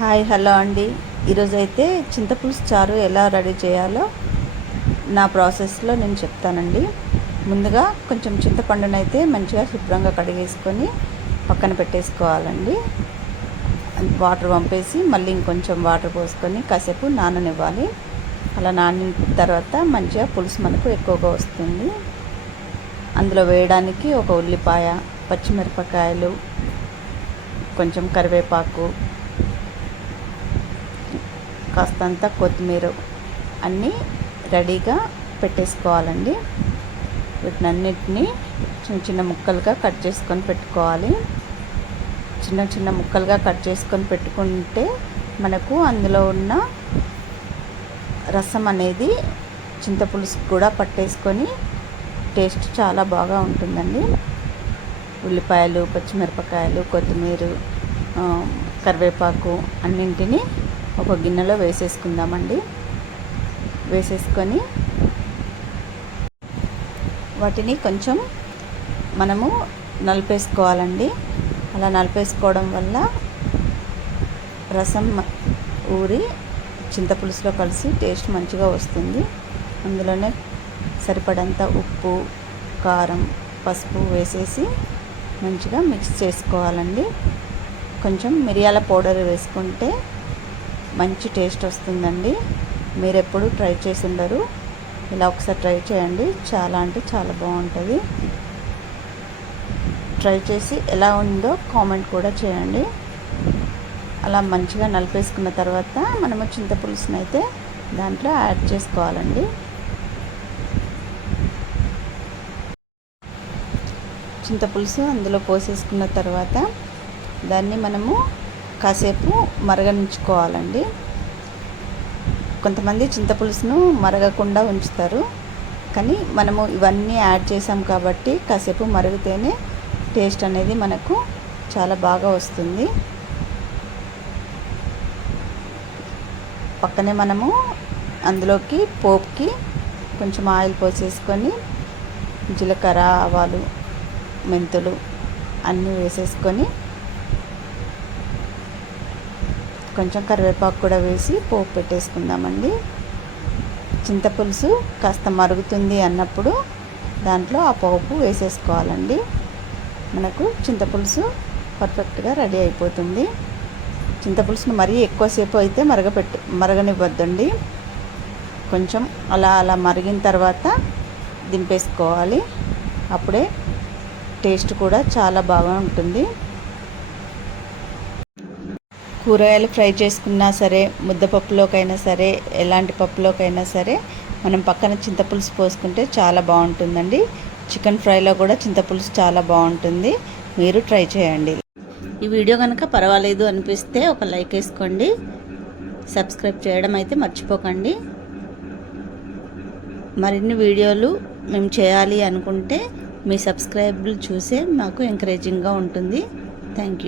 Hi hello అండి. ఈరోజు అయితే చింతపులుసు చారు ఎలా రెడీ చేయాలో నా ప్రాసెస్లో నేను చెప్తానండి. ముందుగా కొంచెం చింతపండునైతే మంచిగా శుభ్రంగా కడిగేసుకొని పక్కన పెట్టేసుకోవాలండి. వాటర్ పంపేసి మళ్ళీ ఇంకొంచెం వాటర్ పోసుకొని కాసేపు నాననివ్వాలి. అలా నానిన తర్వాత మంచిగా పులుసు మనకు ఎక్కువగా వస్తుంది. అందులో వేయడానికి ఒక ఉల్లిపాయ పచ్చిమిరపకాయలు కొంచెం కరివేపాకు కాస్తంత కొత్తిమీర అన్నీ రెడీగా పెట్టేసుకోవాలండి. వీటినన్నిటినీ చిన్న చిన్న ముక్కలుగా కట్ చేసుకొని పెట్టుకోవాలి. చిన్న చిన్న ముక్కలుగా కట్ చేసుకొని పెట్టుకుంటే మనకు అందులో ఉన్న రసం అనేది చింతపులుసు కూడా పట్టేసుకొని టేస్ట్ చాలా బాగా ఉంటుందండి. ఉల్లిపాయలు పచ్చిమిరపకాయలు కొత్తిమీర కరివేపాకు అన్నింటినీ ఒక గిన్నెలో వేసేసుకుందామండి. వేసేసుకొని వాటిని కొంచెం మనము నలిపేసుకోవాలండి. అలా నలిపేసుకోవడం వల్ల రసం ఊరి చింతపులుసులో కలిసి టేస్ట్ మంచిగా వస్తుంది. అందులోనే సరిపడంత ఉప్పు కారం పసుపు వేసేసి మంచిగా మిక్స్ చేసుకోవాలండి. కొంచెం మిరియాల పౌడర్ వేసుకుంటే మంచి టేస్ట్ వస్తుందండి. మీరు ఎప్పుడు ట్రై చేసి ఉండరు. ఇలా ఒకసారి ట్రై చేయండి. చాలా అంటే చాలా బాగుంటుంది. ట్రై చేసి ఎలా ఉందో కామెంట్ కూడా చేయండి. అలా మంచిగా నలిపేసుకున్న తర్వాత మనము చింతపులుసుని అయితే దాంట్లో యాడ్ చేసుకోవాలండి. చింతపులుసు అందులో పోసేసుకున్న తర్వాత దాన్ని మనము కాసేపు మరగనించుకోవాలండి కొంతమంది చింతపులుసును మరగకుండా ఉంచుతారు. కానీ మనము ఇవన్నీ యాడ్ చేసాం కాబట్టి కాసేపు మరిగితేనే టేస్ట్ అనేది మనకు చాలా బాగా వస్తుంది. పక్కనే మనము అందులోకి పోపుకి కొంచెం ఆయిల్ పోసేసుకొని జీలకర్ర ఆవాలు మెంతులు అన్నీ వేసేసుకొని కొంచెం కరివేపాకు కూడా వేసి పోపు పెట్టేసుకుందామండి. చింతపులుసు కాస్త మరుగుతుంది అన్నప్పుడు దాంట్లో ఆ పోపు వేసేసుకోవాలండి. మనకు చింతపులుసు పర్ఫెక్ట్గా రెడీ అయిపోతుంది. చింతపులుసును మరీ ఎక్కువసేపు అయితే మరగపెట్టు మరగనివ్వద్దండి. కొంచెం అలా అలా మరిగిన తర్వాత దింపేసుకోవాలి. అప్పుడే టేస్ట్ కూడా చాలా బాగా ఉంటుంది. కూరగాయలు ఫ్రై చేసుకున్నా సరే ముద్దపప్పులోకైనా సరే ఎలాంటి పప్పులోకైనా సరే మనం పక్కన చింతపులుసు పోసుకుంటే చాలా బాగుంటుందండి. చికెన్ ఫ్రైలో కూడా చింతపులుసు చాలా బాగుంటుంది. మీరు ట్రై చేయండి. ఈ వీడియో కనుక పర్వాలేదు అనిపిస్తే ఒక లైక్ వేసుకోండి. సబ్స్క్రైబ్ చేయడం అయితే మర్చిపోకండి. మరిన్ని వీడియోలు మేము చేయాలి అనుకుంటే మీ సబ్స్క్రైబ్లు చూసే మాకు ఎంకరేజింగ్గా ఉంటుంది. Thank you.